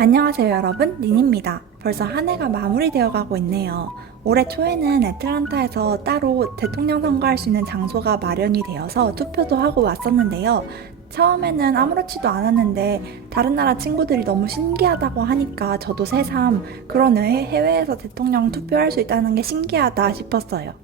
안녕하세요 여러분, 린입니다. 벌써 한 해가 마무리되어 가고 있네요. 올해 초에는 애틀란타에서 따로 대통령 선거할 수 있는 장소가 마련이 되어서 투표도 하고 왔었는데요. 처음에는 아무렇지도 않았는데 다른 나라 친구들이 너무 신기하다고 하니까 저도 새삼 그런 해외에서 대통령 투표할 수 있다는 게 신기하다 싶었어요.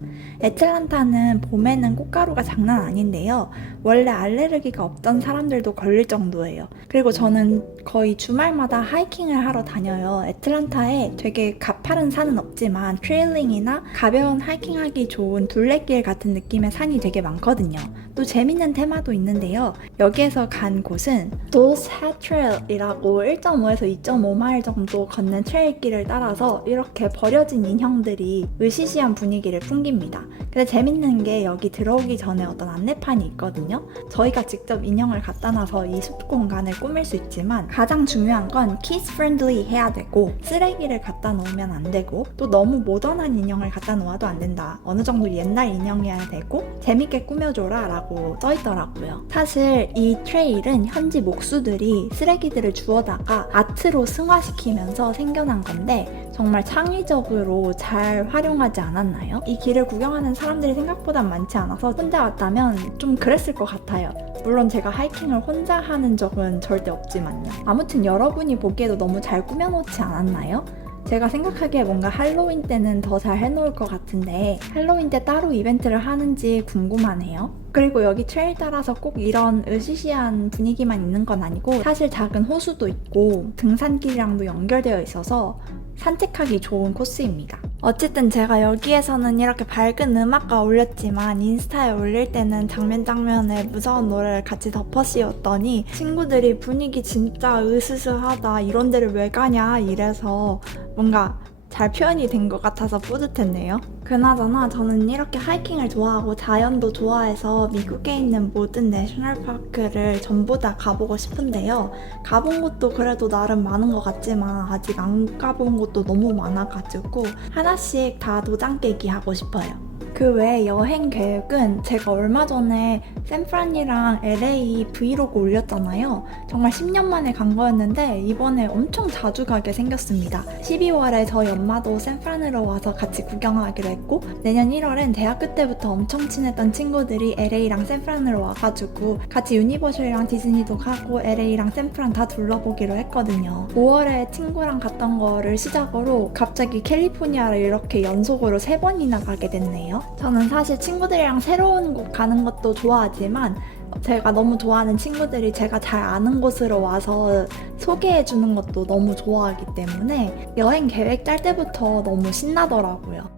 애틀란타는 봄에는 꽃가루가 장난 아닌데요. 원래 알레르기가 없던 사람들도 걸릴 정도예요. 그리고 저는 거의 주말마다 하이킹을 하러 다녀요. 애틀란타에 되게 가파른 산은 없지만 트레일링이나 가벼운 하이킹하기 좋은 둘레길 같은 느낌의 산이 되게 많거든요. 또 재밌는 테마도 있는데요. 여기에서 간 곳은 Dolls Hat Trail이라고 1.5에서 2.5마일 정도 걷는 트레일길을 따라서 이렇게 버려진 인형들이 으시시한 분위기를 풍깁니다. 근데 재밌는 게 여기 들어오기 전에 어떤 안내판이 있거든요. 저희가 직접 인형을 갖다 놔서 이 숲 공간을 꾸밀 수 있지만 가장 중요한 건 kids friendly 해야 되고 쓰레기를 갖다 놓으면 안 되고 또 너무 모던한 인형을 갖다 놓아도 안 된다. 어느 정도 옛날 인형이어야 되고 재밌게 꾸며줘라 라고 써있더라고요. 사실 이 트레일은 현지 목수들이 쓰레기들을 주워다가 아트로 승화시키면서 생겨난 건데 정말 창의적으로 잘 활용하지 않았나요? 이 길을 구경하는 사람들이 생각보다 많지 않아서 혼자 왔다면 좀 그랬을 것 같아요. 물론 제가 하이킹을 혼자 하는 적은 절대 없지만요. 아무튼 여러분이 보기에도 너무 잘 꾸며놓지 않았나요? 제가 생각하기에 뭔가 할로윈 때는 더 잘 해놓을 것 같은데 할로윈 때 따로 이벤트를 하는지 궁금하네요. 그리고 여기 트레일 따라서 꼭 이런 으시시한 분위기만 있는 건 아니고 사실 작은 호수도 있고 등산길이랑도 연결되어 있어서 산책하기 좋은 코스입니다. 어쨌든 제가 여기에서는 이렇게 밝은 음악과 올렸지만 인스타에 올릴 때는 장면에 무서운 노래를 같이 덮어 씌웠더니 친구들이 분위기 진짜 으스스하다 이런 데를 왜 가냐 이래서 뭔가 잘 표현이 된 것 같아서 뿌듯했네요. 그나저나 저는 이렇게 하이킹을 좋아하고 자연도 좋아해서 미국에 있는 모든 내셔널파크를 전부 다 가보고 싶은데요. 가본 곳도 그래도 나름 많은 것 같지만 아직 안 가본 곳도 너무 많아가지고 하나씩 다 도장 깨기 하고 싶어요. 그 외에 여행 계획은 제가 얼마 전에 샌프란이랑 LA 브이로그 올렸잖아요. 정말 10년 만에 간 거였는데 이번에 엄청 자주 가게 생겼습니다. 12월에 저희 엄마도 샌프란으로 와서 같이 구경하기로 했고 내년 1월엔 대학교 때부터 엄청 친했던 친구들이 LA랑 샌프란으로 와가지고 같이 유니버셜이랑 디즈니도 가고 LA랑 샌프란 다 둘러보기로 했거든요. 5월에 친구랑 갔던 거를 시작으로 갑자기 캘리포니아를 이렇게 연속으로 3번이나 가게 됐네요. 저는 사실 친구들이랑 새로운 곳 가는 것도 좋아하지만 제가 너무 좋아하는 친구들이 제가 잘 아는 곳으로 와서 소개해주는 것도 너무 좋아하기 때문에 여행 계획 짤 때부터 너무 신나더라고요.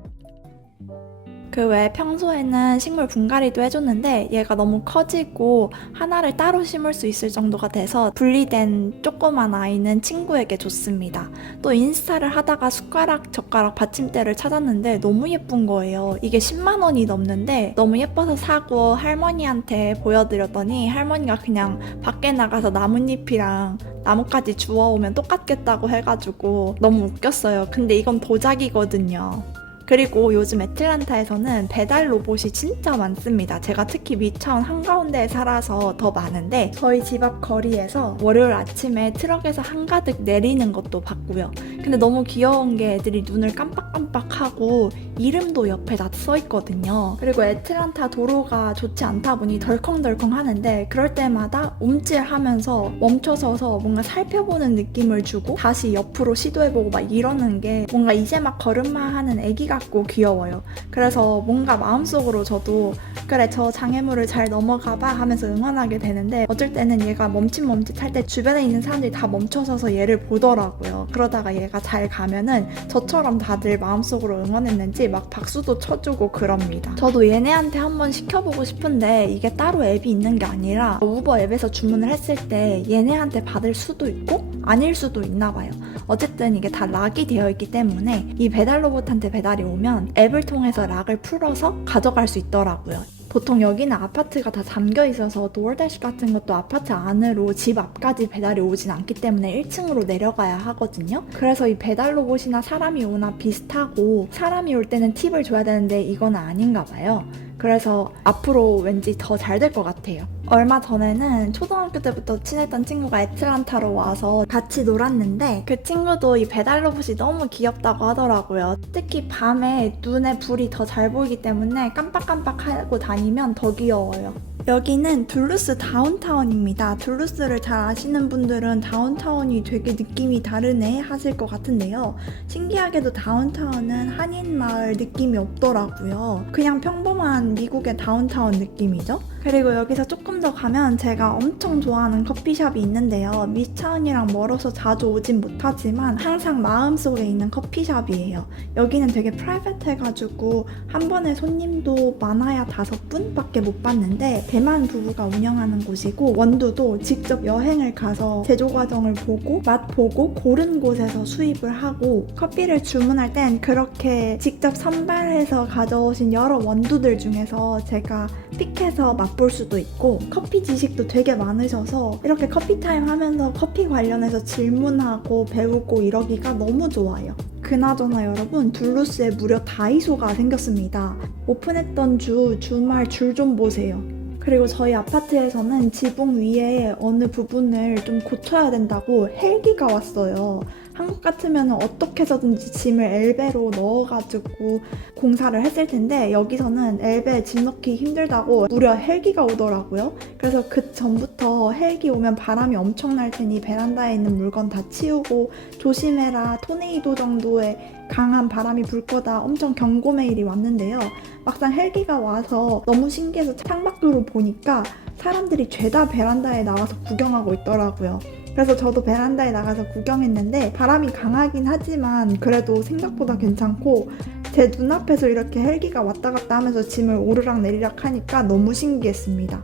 그 외에 평소에는 식물 분갈이도 해줬는데 얘가 너무 커지고 하나를 따로 심을 수 있을 정도가 돼서 분리된 조그만 아이는 친구에게 줬습니다. 또 인스타를 하다가 숟가락, 젓가락 받침대를 찾았는데 너무 예쁜 거예요. 이게 10만 원이 넘는데 너무 예뻐서 사고 할머니한테 보여드렸더니 할머니가 그냥 밖에 나가서 나뭇잎이랑 나뭇가지 주워오면 똑같겠다고 해가지고 너무 웃겼어요. 근데 이건 도자기거든요. 그리고 요즘 애틀란타에서는 배달 로봇이 진짜 많습니다. 제가 특히 미드타운 한가운데에 살아서 더 많은데 저희 집 앞 거리에서 월요일 아침에 트럭에서 한가득 내리는 것도 봤고요. 근데 너무 귀여운 게 애들이 눈을 깜빡깜빡하고 이름도 옆에 다 써있거든요. 그리고 애틀란타 도로가 좋지 않다 보니 덜컹덜컹 하는데 그럴 때마다 움찔하면서 멈춰서서 뭔가 살펴보는 느낌을 주고 다시 옆으로 시도해보고 막 이러는 게 뭔가 이제 막 걸음마하는 애기 같고 귀여워요. 그래서 뭔가 마음속으로 저도 그래 저 장애물을 잘 넘어가봐 하면서 응원하게 되는데 어쩔 때는 얘가 멈칫멈칫할 때 주변에 있는 사람들이 다 멈춰서서 얘를 보더라고요. 그러다가 얘가 잘 가면은 저처럼 다들 마음속으로 응원했는지 막 박수도 쳐주고 그럽니다. 저도 얘네한테 한번 시켜보고 싶은데 이게 따로 앱이 있는 게 아니라 우버 앱에서 주문을 했을 때 얘네한테 받을 수도 있고 아닐 수도 있나 봐요. 어쨌든 이게 다 락이 되어 있기 때문에 이 배달 로봇한테 배달이 오면 앱을 통해서 락을 풀어서 가져갈 수 있더라고요. 보통 여기는 아파트가 다 잠겨 있어서 도어다시 같은 것도 아파트 안으로 집 앞까지 배달이 오진 않기 때문에 1층으로 내려가야 하거든요. 그래서 이 배달 로봇이나 사람이 오나 비슷하고 사람이 올 때는 팁을 줘야 되는데 이건 아닌가 봐요. 그래서 앞으로 왠지 더 잘 될 것 같아요. 얼마 전에는 초등학교 때부터 친했던 친구가 애틀란타로 와서 같이 놀았는데 그 친구도 이 배달 로봇이 너무 귀엽다고 하더라고요. 특히 밤에 눈에 불이 더 잘 보이기 때문에 깜빡깜빡하고 다니면 더 귀여워요. 여기는 둘루스 다운타운입니다. 둘루스를 잘 아시는 분들은 다운타운이 되게 느낌이 다르네 하실 것 같은데요. 신기하게도 다운타운은 한인마을 느낌이 없더라고요. 그냥 평범한 미국의 다운타운 느낌이죠. 그리고 여기서 조금 더 가면 제가 엄청 좋아하는 커피숍이 있는데요. 미드타운이랑 멀어서 자주 오진 못하지만 항상 마음속에 있는 커피숍이에요. 여기는 되게 프라이빗해가지고 한 번에 손님도 많아야 5분밖에 못 봤는데 대만 부부가 운영하는 곳이고 원두도 직접 여행을 가서 제조 과정을 보고 맛보고 고른 곳에서 수입을 하고 커피를 주문할 땐 그렇게 직접 선발해서 가져오신 여러 원두들 중에서 제가 픽해서 맛볼 수도 있고 커피 지식도 되게 많으셔서 이렇게 커피타임 하면서 커피 관련해서 질문하고 배우고 이러기가 너무 좋아요. 그나저나 여러분 둘루스에 무려 다이소가 생겼습니다. 오픈했던 주말 줄 좀 보세요. 그리고 저희 아파트에서는 지붕 위에 어느 부분을 좀 고쳐야 된다고 헬기가 왔어요. 한국 같으면 어떻게 해서든지 짐을 엘베로 넣어가지고 공사를 했을 텐데 여기서는 엘베에 짐 넣기 힘들다고 무려 헬기가 오더라고요. 그래서 그 전부터 헬기 오면 바람이 엄청 날 테니 베란다에 있는 물건 다 치우고 조심해라, 토네이도 정도의 강한 바람이 불 거다 엄청 경고 메일이 왔는데요. 막상 헬기가 와서 너무 신기해서 창밖으로 보니까 사람들이 죄다 베란다에 나와서 구경하고 있더라고요. 그래서 저도 베란다에 나가서 구경했는데 바람이 강하긴 하지만 그래도 생각보다 괜찮고 제 눈앞에서 이렇게 헬기가 왔다 갔다 하면서 짐을 오르락 내리락 하니까 너무 신기했습니다.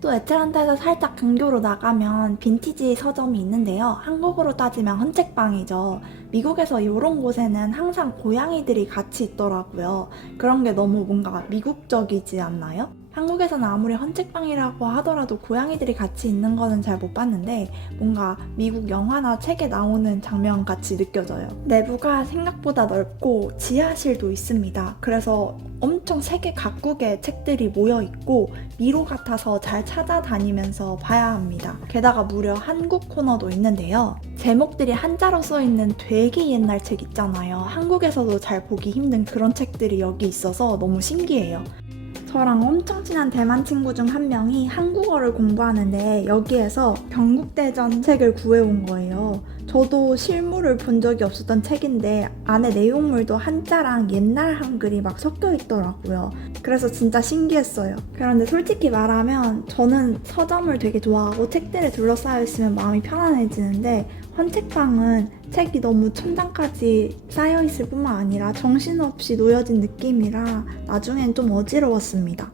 또 애틀란타에서 살짝 근교로 나가면 빈티지 서점이 있는데요. 한국으로 따지면 헌책방이죠. 미국에서 이런 곳에는 항상 고양이들이 같이 있더라고요. 그런 게 너무 뭔가 미국적이지 않나요? 한국에서는 아무리 헌책방이라고 하더라도 고양이들이 같이 있는 거는 잘 못 봤는데 뭔가 미국 영화나 책에 나오는 장면 같이 느껴져요. 내부가 생각보다 넓고 지하실도 있습니다. 그래서 엄청 세계 각국의 책들이 모여있고 미로 같아서 잘 찾아다니면서 봐야 합니다. 게다가 무려 한국 코너도 있는데요. 제목들이 한자로 써있는 되게 옛날 책 있잖아요. 한국에서도 잘 보기 힘든 그런 책들이 여기 있어서 너무 신기해요. 저랑 엄청 친한 대만 친구 중 한 명이 한국어를 공부하는데 여기에서 경국대전 책을 구해온 거예요. 저도 실물을 본 적이 없었던 책인데 안에 내용물도 한자랑 옛날 한글이 막 섞여 있더라고요. 그래서 진짜 신기했어요. 그런데 솔직히 말하면 저는 서점을 되게 좋아하고 책들에 둘러싸여 있으면 마음이 편안해지는데 헌책방은 책이 너무 천장까지 쌓여있을 뿐만 아니라 정신없이 놓여진 느낌이라 나중엔 좀 어지러웠습니다.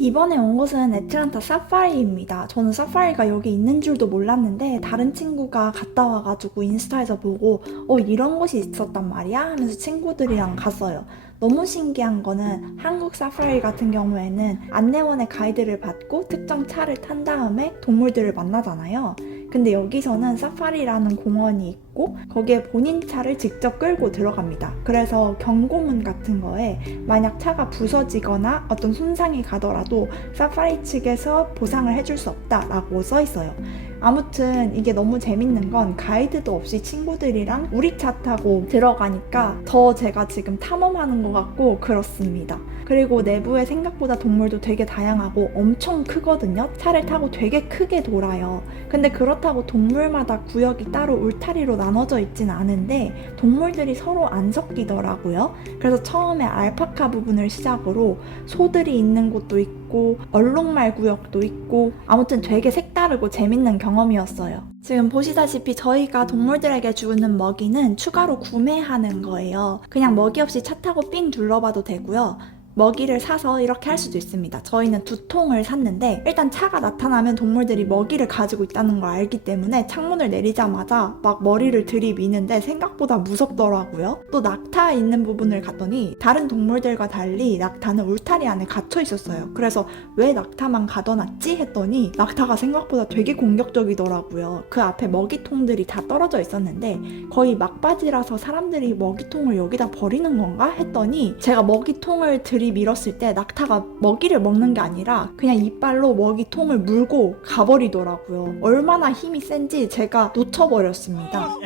이번에 온 곳은 애틀란타 사파리입니다. 저는 사파리가 여기 있는 줄도 몰랐는데 다른 친구가 갔다 와가지고 인스타에서 보고 이런 곳이 있었단 말이야? 하면서 친구들이랑 갔어요. 너무 신기한 거는 한국 사파리 같은 경우에는 안내원의 가이드를 받고 특정 차를 탄 다음에 동물들을 만나잖아요. 근데 여기서는 사파리라는 공원이 있고 거기에 본인 차를 직접 끌고 들어갑니다. 그래서 경고문 같은 거에 만약 차가 부서지거나 어떤 손상이 가더라도 사파리 측에서 보상을 해줄 수 없다라고 써 있어요. 아무튼 이게 너무 재밌는 건 가이드도 없이 친구들이랑 우리 차 타고 들어가니까 더 제가 지금 탐험하는 것 같고 그렇습니다. 그리고 내부에 생각보다 동물도 되게 다양하고 엄청 크거든요. 차를 타고 되게 크게 돌아요. 근데 그렇다고 동물마다 구역이 따로 울타리로 나눠져 있진 않은데 동물들이 서로 안 섞이더라고요. 그래서 처음에 알파카 부분을 시작으로 소들이 있는 곳도 있고 얼룩말 구역도 있고 아무튼 되게 색다르고 재밌는 경험이었어요. 지금 보시다시피 저희가 동물들에게 주는 먹이는 추가로 구매하는 거예요. 그냥 먹이 없이 차 타고 삥 둘러봐도 되고요. 먹이를 사서 이렇게 할 수도 있습니다. 저희는 2통을 샀는데 일단 차가 나타나면 동물들이 먹이를 가지고 있다는 걸 알기 때문에 창문을 내리자마자 막 머리를 들이미는데 생각보다 무섭더라고요. 또 낙타 있는 부분을 갔더니 다른 동물들과 달리 낙타는 울타리 안에 갇혀 있었어요. 그래서 왜 낙타만 가둬놨지 했더니 낙타가 생각보다 되게 공격적이더라고요. 그 앞에 먹이통들이 다 떨어져 있었는데 거의 막바지라서 사람들이 먹이통을 여기다 버리는 건가 했더니 제가 먹이통을 들이밀었을 때 낙타가 먹이를 먹는 게 아니라 그냥 이빨로 먹이통을 물고 가버리더라고요. 얼마나 힘이 센지 제가 놓쳐버렸습니다.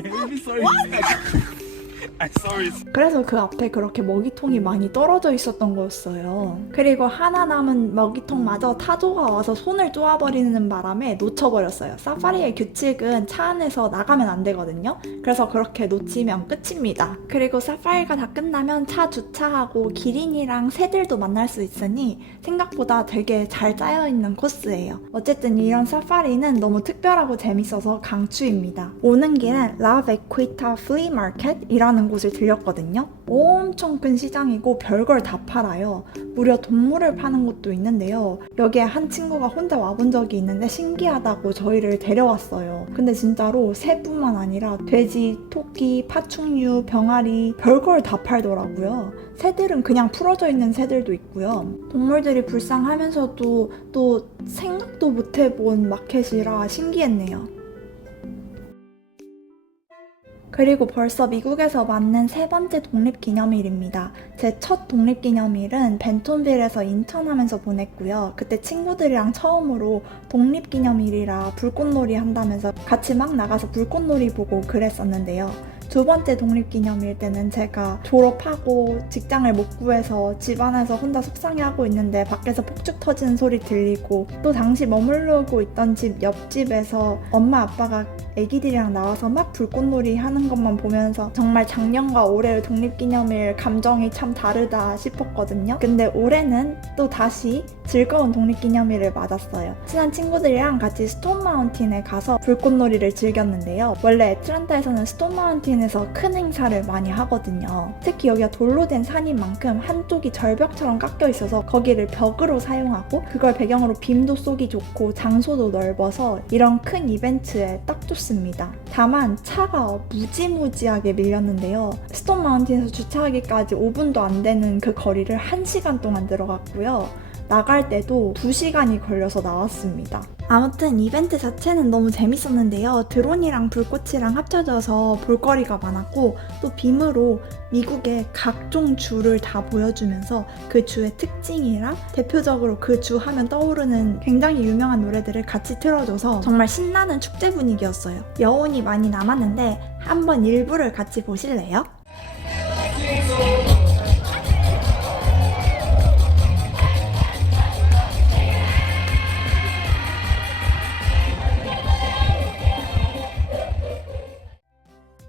그래서 그 앞에 그렇게 먹이통이 많이 떨어져 있었던 거였어요. 그리고 하나 남은 먹이통마저 타조가 와서 손을 쪼아버리는 바람에 놓쳐버렸어요. 사파리의 규칙은 차 안에서 나가면 안 되거든요. 그래서 그렇게 놓치면 끝입니다. 그리고 사파리가 다 끝나면 차 주차하고 기린이랑 새들도 만날 수 있으니 생각보다 되게 잘 짜여있는 코스예요. 어쨌든 이런 사파리는 너무 특별하고 재밌어서 강추입니다. 오는 길엔 라 베퀴타 플리 마켓이라는 곳을 들렸거든요. 엄청 큰 시장이고 별걸 다 팔아요. 무려 동물을 파는 곳도 있는데요. 여기에 한 친구가 혼자 와본 적이 있는데 신기하다고 저희를 데려왔어요. 근데 진짜로 새뿐만 아니라 돼지, 토끼, 파충류, 병아리 별걸 다 팔더라고요. 새들은 그냥 풀어져 있는 새들도 있고요. 동물들이 불쌍하면서도 또 생각도 못 해본 마켓이라 신기했네요. 그리고 벌써 미국에서 맞는 3번째 독립기념일입니다. 제 첫 독립기념일은 벤톤빌에서 인턴하면서 보냈고요. 그때 친구들이랑 처음으로 독립기념일이라 불꽃놀이 한다면서 같이 막 나가서 불꽃놀이 보고 그랬었는데요. 2번째 독립기념일 때는 제가 졸업하고 직장을 못 구해서 집안에서 혼자 속상해하고 있는데 밖에서 폭죽 터지는 소리 들리고 또 당시 머무르고 있던 집 옆집에서 엄마 아빠가 애기들이랑 나와서 막 불꽃놀이 하는 것만 보면서 정말 작년과 올해의 독립기념일 감정이 참 다르다 싶었거든요. 근데 올해는 또 다시 즐거운 독립기념일을 맞았어요. 친한 친구들이랑 같이 스톤 마운틴에 가서 불꽃놀이를 즐겼는데요. 원래 애틀랜타에서는 스톤 마운틴에서 큰 행사를 많이 하거든요. 특히 여기가 돌로 된 산인 만큼 한쪽이 절벽처럼 깎여 있어서 거기를 벽으로 사용하고 그걸 배경으로 빔도 쏘기 좋고 장소도 넓어서 이런 큰 이벤트에 딱 좋습니다. 다만 차가 무지무지하게 밀렸는데요. 스톤 마운틴에서 주차하기까지 5분도 안 되는 그 거리를 1시간 동안 들어갔고요. 나갈 때도 2시간이 걸려서 나왔습니다. 아무튼 이벤트 자체는 너무 재밌었는데요. 드론이랑 불꽃이랑 합쳐져서 볼거리가 많았고 또 빔으로 미국의 각종 주를 다 보여주면서 그 주의 특징이랑 대표적으로 그 주 하면 떠오르는 굉장히 유명한 노래들을 같이 틀어줘서 정말 신나는 축제 분위기였어요. 여운이 많이 남았는데 한번 일부를 같이 보실래요?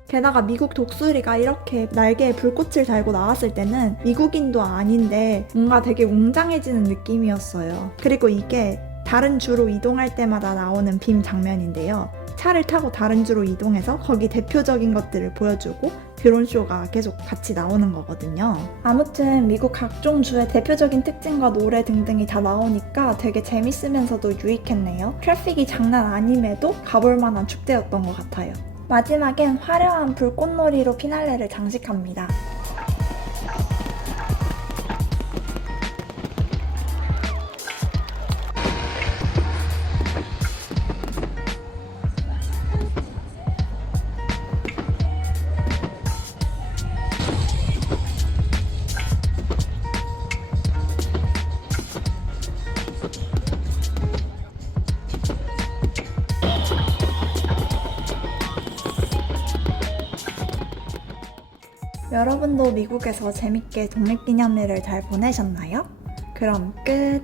게다가 미국 독수리가 이렇게 날개에 불꽃을 달고 나왔을 때는 미국인도 아닌데 뭔가 되게 웅장해지는 느낌이었어요. 그리고 이게 다른 주로 이동할 때마다 나오는 빔 장면인데요. 차를 타고 다른 주로 이동해서 거기 대표적인 것들을 보여주고 드론쇼가 계속 같이 나오는 거거든요. 아무튼 미국 각종 주의 대표적인 특징과 노래 등등이 다 나오니까 되게 재밌으면서도 유익했네요. 트래픽이 장난 아님에도 가볼 만한 축제였던 것 같아요. 마지막엔 화려한 불꽃놀이로 피날레를 장식합니다. 여러분도 미국에서 재밌게 독립기념일을 잘 보내셨나요? 그럼 끝!